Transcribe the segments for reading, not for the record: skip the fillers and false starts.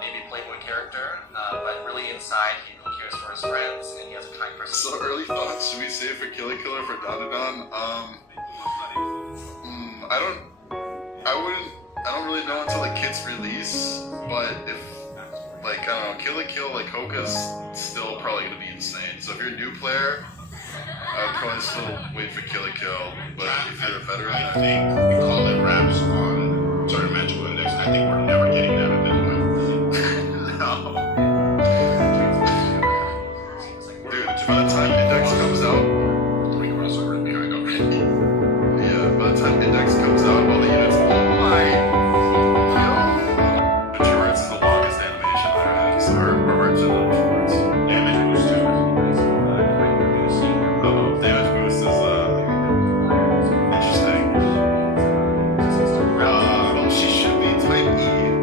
Maybe playboy character, but really inside he cares for his friends and he has a kind person. So early thoughts, should we say for Killer Killer for Dandadan? I don't really know until the kit's release, but if, like, I don't know, Kill la Kill, like, Hoka's still probably gonna be insane. So if you're a new player, I would probably still wait for Kill la Kill, but if you're a veteran, I think we call it raps on certain magical index. I think we're never getting that at this point. Dude, by the time Index comes out, we can wrestle right behind already. yeah, by the time Index comes out, all the units, oh my! Shorts is the longest animation there is, or to the shorts. Damage boost too. Oh, damage boost is, interesting. Well, she should be type E.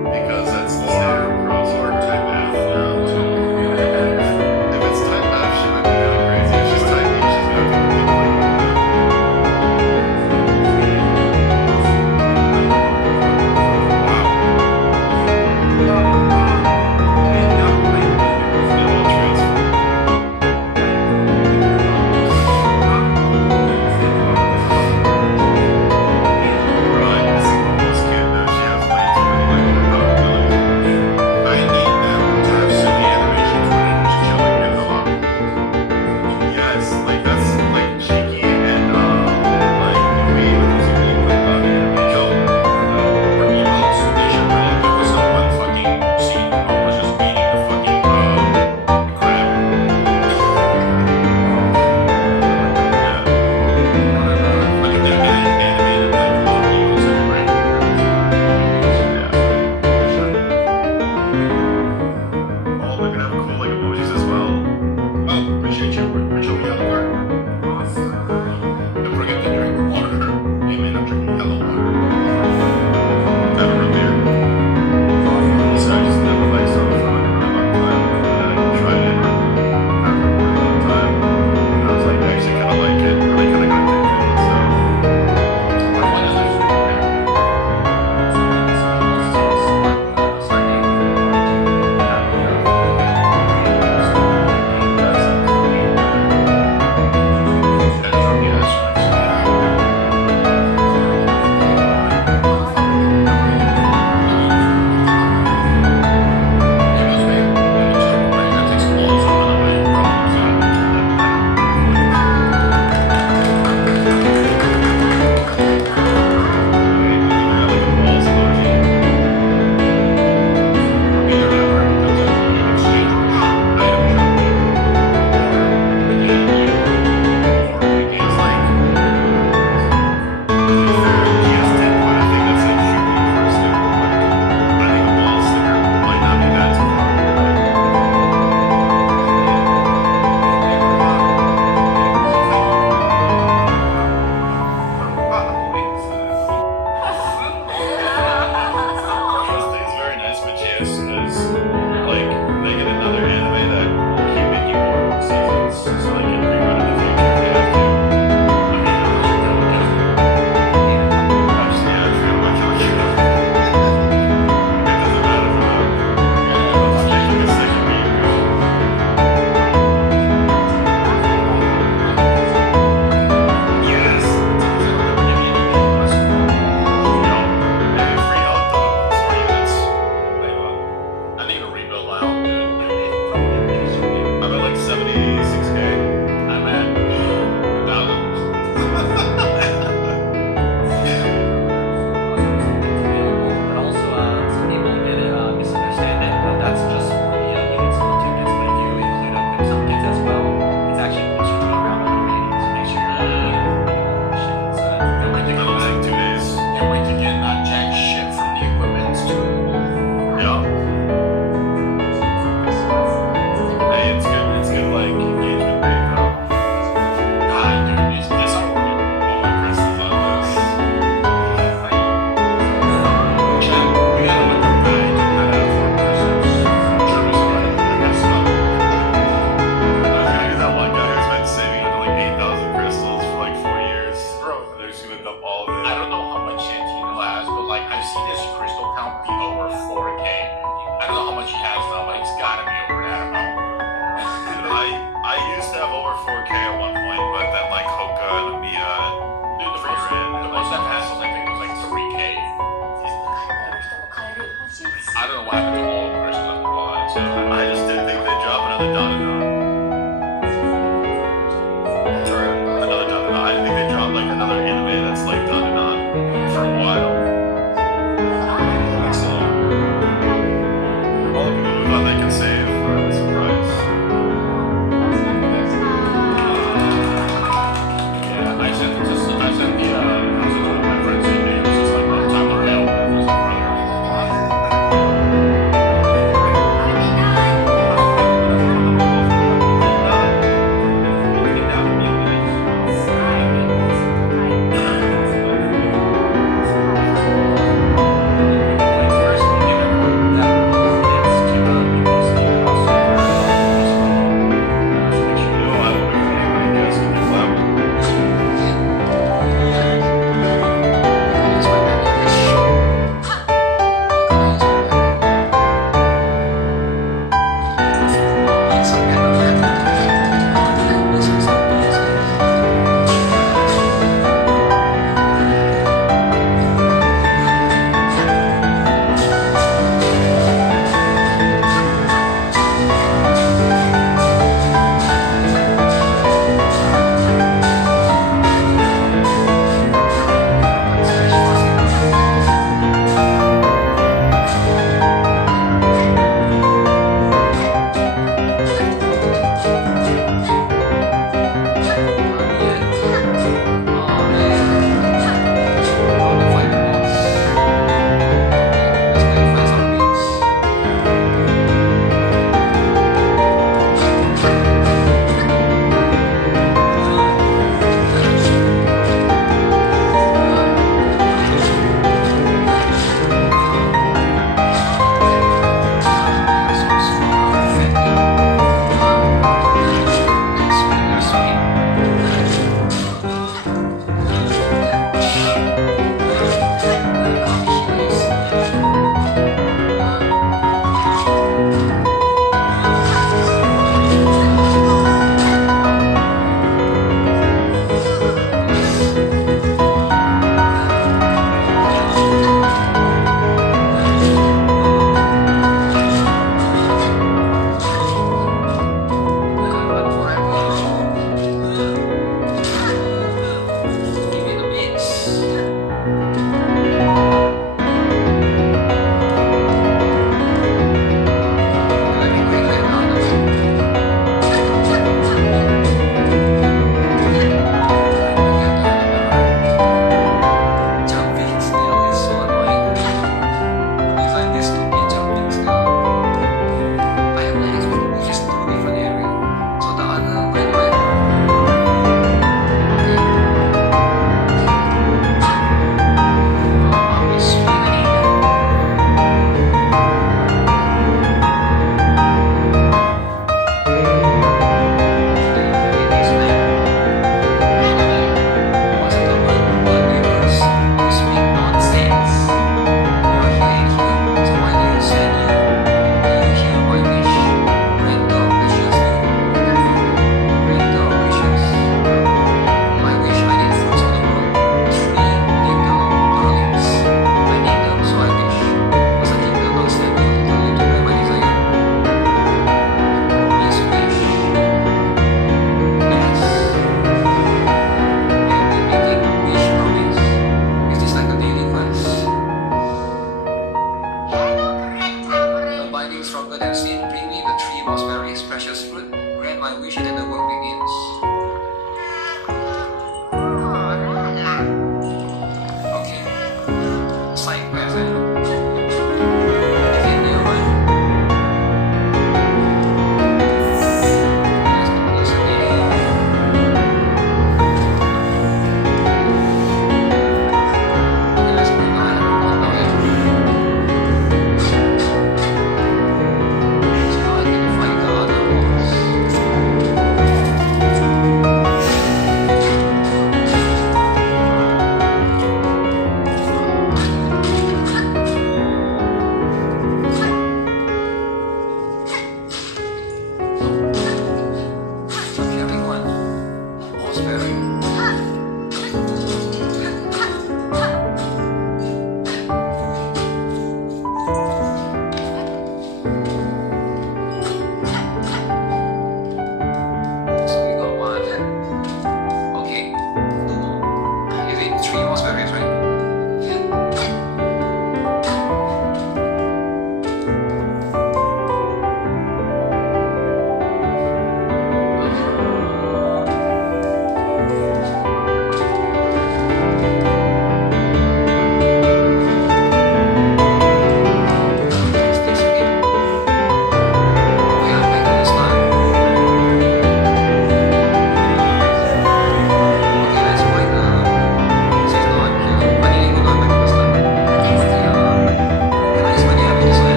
be over 4K. I don't know how much he has now, but it's gotta be over that amount. I used to have over 4K at one point, but then like Hoka and Mia figure in. The most I've had was I think it was like 3K. I don't know what happened to all the Christians after all that. So I just didn't think they'd drop another Donovan. Or another Donovan. I didn't think they'd drop like another anime that's like Donovan for a while. So all the people who thought they could save were surprised. yeah, I sent the message to my friends and it was just like time to hell. It was like,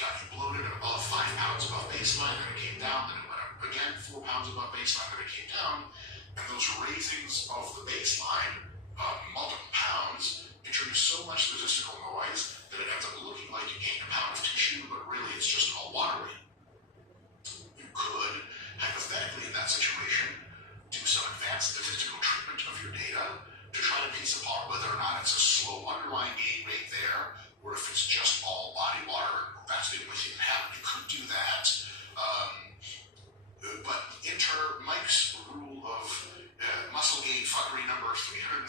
got you bloated and above 5 pounds above baseline, then it came down, then it went up again 4 pounds above baseline, then it came down, and those raisings of the baseline, multiple pounds, introduce so much statistical noise that it ends up looking like you gained a pound of tissue, but really it's just all water weight. You could, hypothetically in that situation, do some advanced statistical treatment of your data to try to piece apart whether or not it's a slow underlying gain rate there, or if it's just all body water. That's the only thing that happened. You could do that. But enter Mike's rule of muscle gain fuckery number 378,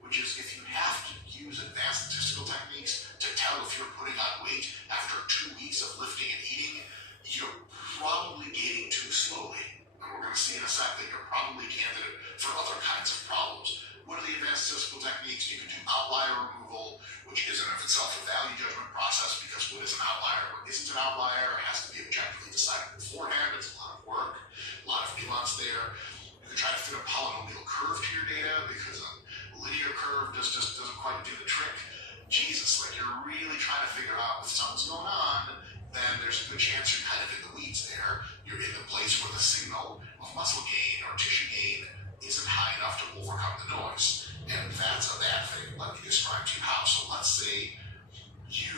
which is if you have to use advanced statistical techniques to tell if you're putting on weight after 2 weeks of lifting and eating, you're probably gaining too slowly. And we're going to see in a sec that you're probably candidate for other kinds of problems. What are the advanced statistical techniques? You can do outlier removal, which is in and of itself a value judgment process, because what is an outlier? What isn't an outlier? It has to be objectively decided beforehand. It's a lot of work, a lot of nuance there. You can try to fit a polynomial curve to your data, because a linear curve just doesn't quite do the trick. Jesus, like you're really trying to figure out if something's going on, then there's a good chance you're kind of in the weeds there. You're in the place where the signal of muscle gain or tissue gain isn't high enough to overcome the noise. And that's a bad thing. Let me describe to you how. So let's say you,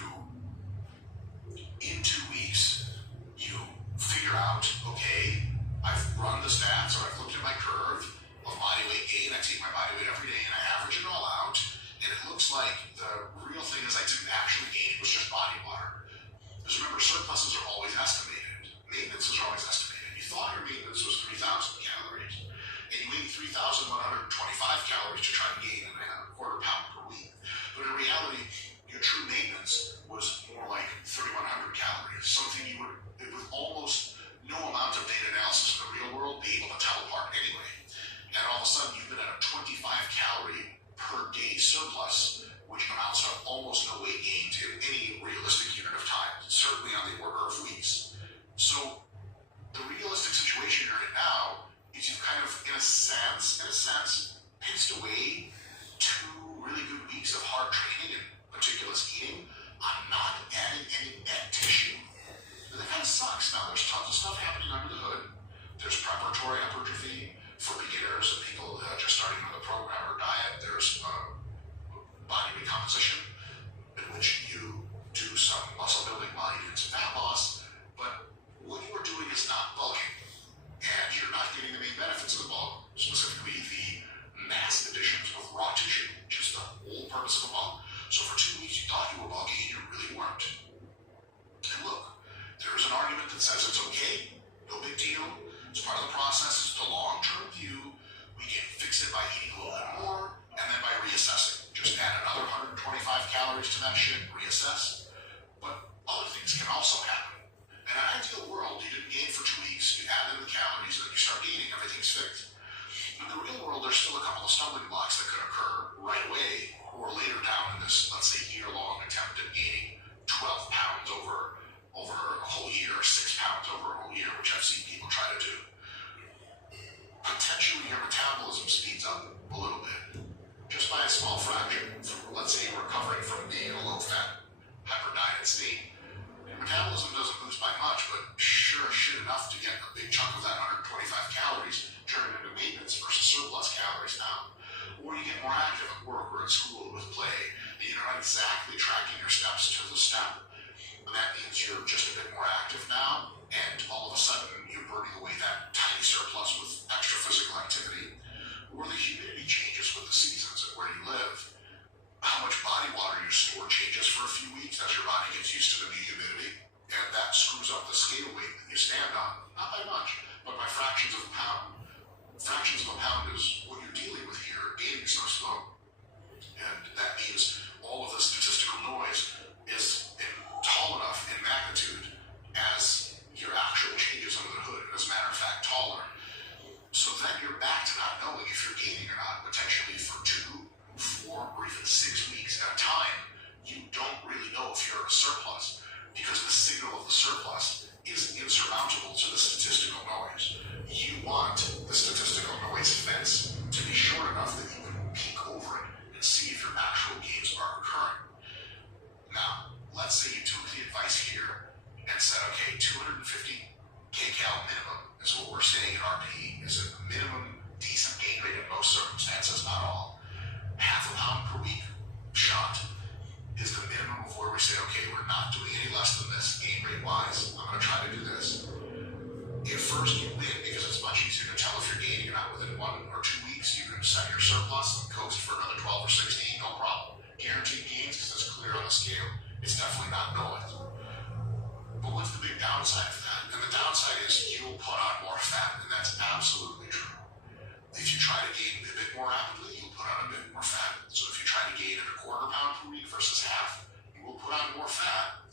in 2 weeks, you figure out, okay, I've run the stats, or I've looked at my curve of body weight gain. I take my body weight every day and I average it all out. And it looks like the real thing is I didn't actually gain, it was just body water. Because remember, surpluses are always estimated. Maintenance is always estimated. You thought your maintenance was 3,000 calories, and you ate 3,125 calories to try and gain a quarter pound per week. But in reality, your true maintenance was more like 3,100 calories, something you would, with almost no amount of data analysis in the real world, be able to tell apart anyway. And all of a sudden, you've been at a 25 calorie per day surplus, which amounts to almost no weight gain to any realistic unit of time, certainly on the order of weeks. So the realistic situation you're in now is you've kind of, in a sense, pissed away 2 really good weeks of hard training and meticulous eating on not adding any net tissue. And that kind of sucks. Now, there's tons of stuff happening under the hood. There's preparatory hypertrophy for beginners and people just starting on the program or diet. There's body recomposition, in which you do some muscle building while you do some fat loss, but what you are doing is not bulking, and you're not getting the main benefits of the bulk, specifically the mass additions of raw tissue, which is the whole purpose of a bulk. So for 2 weeks you thought you were bulking and you really weren't. And look, there's an argument that says it's okay, no big deal, it's part of the process, it's the long-term view, we can fix it by eating a little bit more, and then by reassessing. Just add another 125 calories to that shit, reassess. But other things can also happen. In an ideal world, you didn't gain for 2 weeks, you add in the calories, and then you start gaining, everything's fixed. In the real world, there's still a couple of stumbling blocks that could occur right away, or later down in this, let's say, year-long attempt at gaining 12 pounds over a whole year, 6 pounds over a whole year, which I've seen people try to do. Potentially, your metabolism speeds up a little bit, just by a small fraction. Let's say you're recovering from being in a low-fat, hyper-diet state. Your metabolism doesn't boost by much, but sure as shit enough to get a big chunk of that 125 calories turned into maintenance versus surplus calories now. Or you get more active at work or at school with play, and you're not exactly tracking your steps to the step. And that means you're just a bit more active now, and all of a sudden you're burning away that tiny surplus with extra physical activity. Or the humidity changes with the seasons and where you live. How much body water you store changes for a few weeks as your body gets used to the new humidity, and that screws up the scale weight that you stand on. Not by much, but by fractions of a pound. Fractions of a pound is what you're dealing with here. Gaining so slow. And that means all of the statistical noise is tall enough in magnitude as your actual changes under the hood, and as a matter of fact, taller. So then you're back to not knowing if you're gaining or not, potentially for 2, 4, or even 6 weeks at a time. You don't really know if you're in a surplus, because the signal of the surplus is insurmountable to the statistical noise. You want the statistical noise fence to be short enough that you can peek over it and see if your actual gains are occurring. Now, let's we're not doing any less than this, gain rate wise. I'm going to try to do this. At first, you win because it's much easier to tell if you're gaining or not. Within 1 or 2 weeks, you can set your surplus and coast for another 12 or 16, no problem. Guaranteed gains because it's clear on the scale. It's definitely not noise. But what's the big downside of that? And the downside is you'll put on more fat, and that's absolutely true. If you try to gain a bit more rapidly, you'll put on a bit more fat. So if you try to gain at a quarter pound per week versus half, you will put on more fat,